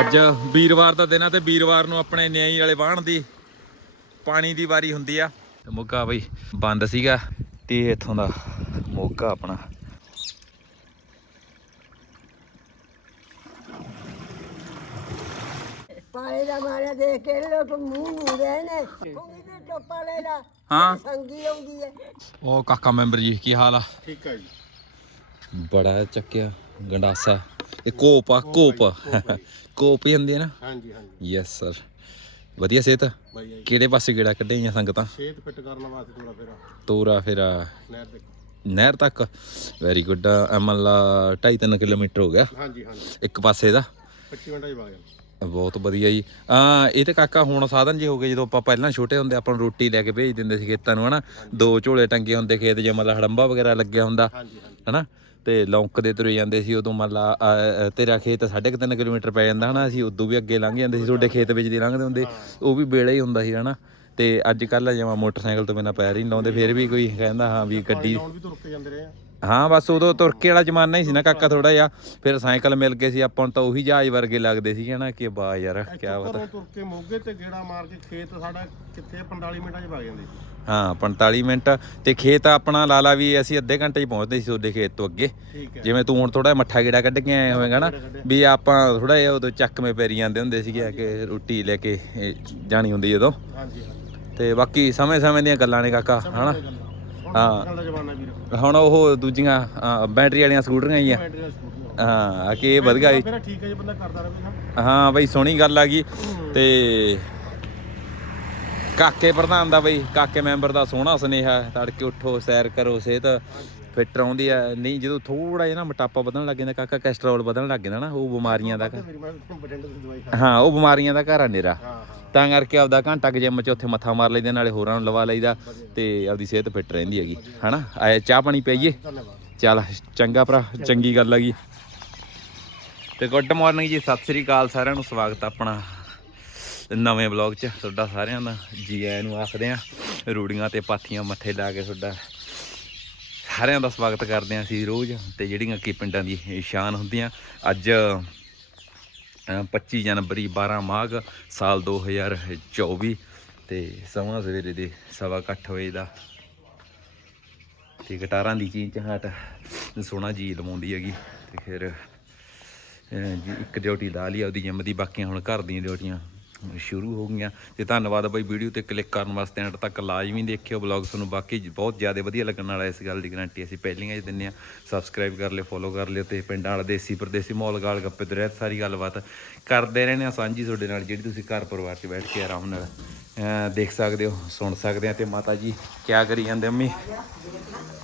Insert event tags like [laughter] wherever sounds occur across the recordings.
ਅੱਜ ਵੀਰਵਾਰ ਦਾ ਦਿਨ ਆ ਤੇ ਵੀਰਵਾਰ ਨੂੰ ਆਪਣੇ ਨਿਆਈ ਵਾਲੇ ਵਾਹਣ ਦੀ ਪਾਣੀ ਦੀ ਵਾਰੀ ਹੁੰਦੀ ਆ। ਤੇ ਮੋਗਾ ਬਈ ਬੰਦ ਸੀਗਾ ਤੇ ਇੱਥੋਂ ਦਾ ਮੋਗਾ ਆਪਣਾ। ਪਾਏ ਦਾ ਮਾਰਿਆ ਦੇਖ ਕੇ ਲੋਕ ਮੂੰਹ ਨੂੰ ਰਹੇ ਨੇ। ਕੋਈ ਵੀ ਟੋਪਾ ਲੈ ਲਾ। ਹਾਂ। ਸੰਗੀ ਆਉਂਦੀ ਹੈ। ਉਹ ਕਾਕਾ ਮੈਂਬਰ ਜੀ ਕੀ ਹਾਲ ਆ? ਠੀਕ ਹੈ ਜੀ। ਬੜਾ ਚੱਕਿਆ ਗੰਡਾਸਾ। ਇਹ ਕੋਪ ਆ ਕੋਪ ਕੋਪ ਹੁੰਦੀ ਹੈ ਨਾ? ਹਾਂਜੀ ਹਾਂਜੀ। ਯੈਸ ਸਰ ਵਧੀਆ ਸਿਹਤ? ਬਾਈ ਜੀ। ਕਿਹੜੇ ਪਾਸੇ ਗੇੜਾ ਕੱਢੀਆਂ ਸੰਗਤਾਂ? ਸਿਹਤ ਫਿੱਟ ਕਰਨ ਵਾਸਤੇ ਥੋੜਾ ਫੇਰਾ। ਤੋਰਾ ਫੇਰਾ ਨਹਿਰ ਦੇ ਨਹਿਰ ਤੱਕ? ਵੈਰੀ ਗੁੱਡ ਐਮਐਲ 2.5 ਕਿਲੋਮੀਟਰ ਹੋ ਗਿਆ। ਹਾਂਜੀ ਹਾਂਜੀ। ਇੱਕ ਪਾਸੇ ਦਾ? 25 ਮਿੰਟਾਂ ਹੀ ਵਗ ਜਾਣਾ। ਬਹੁਤ ਵਧੀਆ ਜੀ। ਆ ਇਹ ਤੇ ਕਾਕਾ ਹੁਣ ਸਾਧਨ ਜੇ ਹੋ ਗਏ ਜਦੋਂ ਆਪਾਂ ਪਹਿਲਾਂ ਛੋਟੇ ਹੁੰਦੇ ਆਪਾਂ ਨੂੰ ਰੋਟੀ ਲੈ ਕੇ ਭੇਜ ਦਿੰਦੇ ਸੀ ਖੇਤਾਂ ਨੂੰ ਹਨਾ? ਦੋ ਝੋਲੇ ਟੰਗੇ ਹੁੰਦੇ ਖੇਤ ਜੇ ਮਤਲਬ ਹੜੰਬਾ ਵਗੈਰਾ ਲੱਗਿਆ ਹੁੰਦਾ ਹਾਂਜੀ ਹਾਂਜੀ। ਹਨਾ? ਤੇ ਲੌਂਕਦੇ ਤੁਰੇ ਜਾਂਦੇ ਸੀ ਉਦੋਂ ਮੰਨ ਲਾ ਅ, ਅ, ਤੇਰਾ ਖੇਤ 3.5 ਕਿਲੋਮੀਟਰ ਪੈ ਜਾਂਦਾ ਹਨਾ ਅਸੀਂ ਉਦੋਂ ਵੀ ਅੱਗੇ ਲੰਘ ਜਾਂਦੇ ਸੀ ਤੁਹਾਡੇ ਖੇਤ ਵਿੱਚ ਦੀ ਲੰਘਦੇ ਹੁੰਦੇ ਉਹ ਵੀ ਬੇੜਾ ਹੀ ਹੁੰਦਾ ਸੀ ਹਨਾ। ਤੇ ਅੱਜ ਕੱਲ ਜਿਵੇਂ ਮੋਟਰਸਾਈਕਲ ਤੋਂ ਬਿਨਾਂ ਪੈਰ ਹੀ ਨੀ ਲਾਉਂਦੇ ਫਿਰ ਵੀ ਕੋਈ ਕਹਿੰਦਾ ਹਾਂ ਵੀ ਗੱਡੀ ਹੁਣ ਵੀ ਤੁਰ ਕੇ ਜਾਂਦੇ ਰਹੇ ਆ। ਹਾਂ ਬਸ ਉਦੋਂ ਤੁਰਕੇ ਵਾਲਾ ਜ਼ਮਾਨਾ ਹੀ ਸੀ ਨਾ ਕਾਕਾ ਥੋੜਾ ਜਿਹਾ ਫਿਰ ਸਾਈਕਲ ਮਿਲ ਗਏ ਸੀ ਆਪਾਂ ਨੂੰ ਤਾਂ ਉਹੀ ਜਹਾਜ਼ ਵਰਗੇ ਲੱਗਦੇ ਸੀ ਹਨਾ ਕਿ ਬਾ ਯਾਰ ਕੀ ਬਤਾ ਘਰੋਂ ਤੁਰ ਕੇ ਮੋਗੇ ਤੇ ਗੇੜਾ ਮਾਰ ਕੇ ਖੇਤ ਸਾਡਾ ਕਿੱਥੇ ਆ, 45 ਮਿੰਟਾਂ 'ਚ ਵਗ ਜਾਂਦੇ ਸੀ। ਹਾਂ 45 ਮਿੰਟ। ਤੇ ਖੇਤ ਆਪਣਾ ਲਾਲਾ ਵੀ ਅਸੀਂ ਅੱਧੇ ਘੰਟੇ 'ਚ ਪਹੁੰਚਦੇ ਸੀ ਤੁਹਾਡੇ ਖੇਤ ਤੋਂ ਅੱਗੇ। ਜਿਵੇਂ ਤੂੰ ਹੁਣ ਥੋੜਾ ਜਿਹਾ ਮੱਠਾ ਗੇੜਾ ਕੱਢ ਕੇ ਆਇਆ ਹੋਵੇਂਗਾ ਨਾ ਵੀ ਆਪਾਂ ਥੋੜਾ ਜਿਹਾ ਉਦੋਂ ਚੱਕਵੇਂ ਪੈਰੀ ਜਾਂਦੇ ਹੁੰਦੇ ਸੀਗੇ ਕਿ ਰੋਟੀ ਲੈ ਕੇ ਜਾਣੀ ਹੁੰਦੀ ਜਦੋਂ ਹਾਂਜੀ ਤੇ ਬਾਕੀ ਸਮੇਂ ਸਮੇਂ ਦੀਆਂ ਗੱਲਾਂ ਨੇ ਕਾਕਾ ਹਨਾ? ਹਾਂ। ਹੁਣ ਉਹ ਦੂਜੀਆਂ ਬੈਟਰੀ ਵਾਲੀਆਂ ਸਕੂਟਰੀਆਂ ਹੀ ਆ। ਹਾਂ ਕਿ ਇਹ ਵਧ ਗਿਆ ਫਿਰ ਠੀਕ ਹੈ ਜੇ ਬੰਦਾ ਕਰਦਾ ਰਹੇ ਨਾ। ਹਾਂ ਬਈ ਸੋਹਣੀ ਗੱਲ ਆ ਗਈ। ਤੇ ਕਾਕੇ ਪ੍ਰਧਾਨ ਦਾ ਬਈ ਕਾਕੇ ਮੈਂਬਰ ਦਾ ਸੋਹਣਾ ਸੁਨੇਹਾ ਤੜਕੇ ਉੱਠੋ ਸੈਰ ਕਰੋ ਸਿਹਤ ਫਿੱਟ ਰਹਿੰਦੀ ਆ। ਨਹੀਂ ਜਦੋਂ ਥੋੜਾ ਜਿਹਾ ਨਾ ਮੋਟਾਪਾ ਵਧਣ ਲੱਗ ਜਾਂਦਾ ਕਾਕਾ ਕੋਲੇਸਟ੍ਰੋਲ ਵਧਣ ਲੱਗ ਜਾਂਦਾ ਨਾ ਉਹ ਬਿਮਾਰੀਆਂ ਦਾ ਹਾਂ ਉਹ ਬਿਮਾਰੀਆਂ ਦਾ ਘਰ ਆ ਨੇਰਾ। ਤਾਂ ਕਰਕੇ ਆਪਦਾ ਘੰਟਾ ਕੁ ਜਿੰਮ 'ਚ ਉੱਥੇ ਮੱਥਾ ਮਾਰ ਲਈਦਾ ਨਾਲੇ ਹੋਰਾਂ ਨੂੰ ਲਵਾ ਲਈਦਾ ਤੇ ਆਪਦੀ ਸਿਹਤ ਫਿੱਟ ਰਹਿੰਦੀ ਹੈਗੀ ਹਨਾ? ਆਏ ਚਾਹ ਪਾਣੀ ਪਈਏ? ਚੱਲ ਚੰਗਾ ਭਰਾ ਚੰਗੀ ਗੱਲ ਹੈਗੀ। ਤੇ ਗੁੱਡ ਮਾਰਨਿੰਗ ਜੀ ਸਤਿ ਸ੍ਰੀ ਅਕਾਲ ਸਾਰਿਆਂ ਨੂੰ ਸਵਾਗਤ ਆਪਣਾ। ਨਵੇਂ ਬਲੌਗ 'ਚ ਤੁਹਾਡਾ ਸਾਰਿਆਂ ਦਾ ਜੀ ਆਇਆਂ ਨੂੰ ਆਖਦੇ ਆ ਰੂੜੀਆਂ ਤੇ ਪਾਥੀਆਂ ਮੱਥੇ ਲਾ ਕੇ ਤੁਹਾਡਾ ਸਾਰਿਆਂ ਦਾ ਸਵਾਗਤ ਕਰਦੇ ਆ ਅਸੀਂ ਰੋਜ਼ ਤੇ ਜਿਹੜੀਆਂ ਕਿ ਪਿੰਡਾਂ ਦੀ ਸ਼ਾਨ ਹੁੰਦੀਆਂ। ਅੱਜ ਅ, 25 ਜਨਵਰੀ 12 ਮਾਘ ਸਾਲ 2024 ਤੇ ਸਮਾਂ ਸਵੇਰੇ ਦੇ ਸਵਾ ਕੁ ਅੱਠ ਵਜੇ ਦਾ। ਤੇ ਗਟਾਰਾਂ ਦੀ ਚੀਜ਼ ਹਟ ਸੋਹਣਾ ਜੀ ਲਵਾਉਂਦੀ ਹੈਗੀ ਤੇ ਫਿਰ ਇੱਕ ਡਿਊਟੀ ਲਾ ਲਈ ਉਹਦੀ ਜਿੰਮ ਦੀ ਬਾਕੀਆਂ ਹੁਣ ਘਰ ਦੀਆਂ ਡਿਊਟੀਆਂ ਸ਼ੁਰੂ ਹੋ ਗਈਆਂ। ਤੇ ਧੰਨਵਾਦ ਬਾਈ ਵੀਡੀਓ ਤੇ ਕਲਿੱਕ ਕਰਨ ਵਾਸਤੇ ਐਂਡ ਤੱਕ ਲਾਜ਼ਮੀ ਦੇਖਿਓ ਬਲੌਗ ਤੁਹਾਨੂੰ ਬਾਕੀ ਬਹੁਤ ਜ਼ਿਆਦਾ ਵਧੀਆ ਲੱਗਣ ਵਾਲਾ ਇਸ ਗੱਲ ਦੀ ਗਾਰੰਟੀ ਅਸੀਂ ਪਹਿਲੀਆਂ ਹੀ ਦਿੰਨੇ ਆ ਸਬਸਕ੍ਰਾਈਬ ਕਰ ਲਿਓ ਫੋਲੋ ਕਰ ਲਿਓ ਤੇ ਪਿੰਡਾਂ ਵਾਲਾ ਦੇਸੀ ਪਰਦੇਸੀ ਮਾਹੌਲ ਗਾਲ ਗੱਪੇ ਤੇ ਰਹਿਤ ਸਾਰੀ ਗੱਲਬਾਤ ਕਰਦੇ ਰਹਿੰਦੇ ਆ ਸਾਂਝੀ ਤੁਹਾਡੇ ਨਾਲ ਜਿਹੜੀ ਤੁਸੀਂ ਘਰ ਪਰਿਵਾਰ 'ਚ ਬੈਠ ਕੇ ਆਰਾਮ ਨਾਲ ਦੇਖ ਸਕਦੇ ਹੋ ਸੁਣ ਸਕਦੇ ਆ ਤੇ ਮਾਤਾ ਜੀ ਕੀ ਕਰੀ ਜਾਂਦੇ ਅੰਮੀ?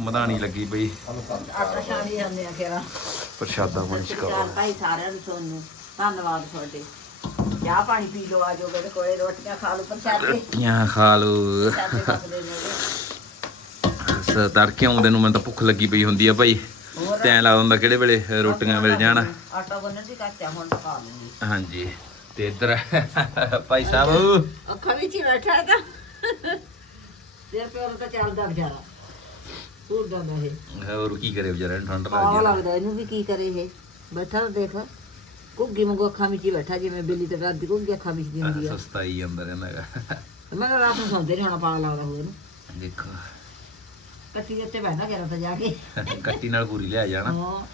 ਮਧਾਣੀ ਲੱਗੀ ਕਿਹੜਾ ਪ੍ਰਸ਼ਾਦਾ ਬਣ ਚਾਰ ਭਾਈ ਸਾਰਿਆਂ ਨੂੰ ਤੁਹਾਨੂੰ। ਧੰਨਵਾਦ ਤੁਹਾਡੇ। ਚਾਹ ਪਾਣੀ ਪੀ ਲਓ ਆ ਜਾਓ ਮੇਰੇ ਕੋਲੇ ਰੋਟੀਆਂ ਖਾ ਲਓ ਪ੍ਰਸ਼ਾਦੇ ਰੋਟੀਆਂ ਖਾ ਲੋ ਪ੍ਰਸ਼ਾਦੇ ਪੱਕਦੇ ਨੇ ਉਹਦੇ। ਤੜਕੇ ਆਉਂਦੇ ਨੂੰ ਮੈਨੂੰ ਤਾਂ ਭੁੱਖ ਲੱਗੀ ਪਈ ਹੁੰਦੀ ਆ ਭਾਈ। ਤੇ ਲੱਗਦਾ ਹੁੰਦਾ ਕਿਹੜੇ ਵੇਲੇ ਰੋਟੀਆਂ ਮਿਲ ਜਾਣ। ਆਟਾ ਗੁੰਨਣ ਦੀ ਕੱਚਾ ਹੁਣ ਪਕਾ ਲੈਂਦੀ। ਹਾਂਜੀ। ਤੇ ਇੱਧਰ [laughs] ਭਾਈ ਸਾਹਿਬ। ਅੱਖਾਂ ਵਿੱਚ ਹੀ ਬੈਠਾ ਹੈ ਤਾਂ। ਤੇਰੇ ਪਿਓ ਨੂੰ ਤਾਂ ਚੱਲਦਾ ਵਿਚਾਰਾ ਤੁਰਦਾ ਦਾ ਇਹ। ਹੋਰ ਕੀ ਕਰੇ ਵਿਚਾਰਾ ਨੂੰ ਠੰਡ ਪਾਵਾ ਲੱਗਦੀ ਲੱਗਦਾ ਇਹਨੂੰ ਵੀ ਕੀ ਕਰੇ ਇਹ। ਬੈਠਾ ਤਾਂ ਦੇਖ। ਘੁੱਗੀ ਵਾਂਗੂ ਅੱਖਾਂ ਵਿੱਚ ਹੀ ਬੈਠਾ ਜਿਵੇਂ ਬਿੱਲੀ ਤੇ ਰਾਤ ਦੀ ਘੁੱਗੀ ਅੱਖਾਂ ਵਿੱਚ ਦੀ ਹੁੰਦੀ ਆ। ਆ ਸਸਤਾਈ ਅੰਦਰ ਰਹਿੰਦਾ ਹੈਗਾ ਮੈਂ ਤਾਂ ਰਾਤ ਨੂੰ ਸੌਂਦੇ ਨਹੀਂ ਹੋਣਾ ਪਾਵਾ ਲੱਗਦਾ ਹੋਵੇ ਇਹਨੂੰ ਦੇਖੋ। ਕੱਟੀ ਦੇ ਉੱਤੇ ਬੈਠਾ ਗਿਆ ਤਾਂ ਜਾ ਕੇ। ਕੱਟੀ ਨਾਲ ਪੂਰੀ ਲਿਆ ਜਾਣਾ। ਹਾਂ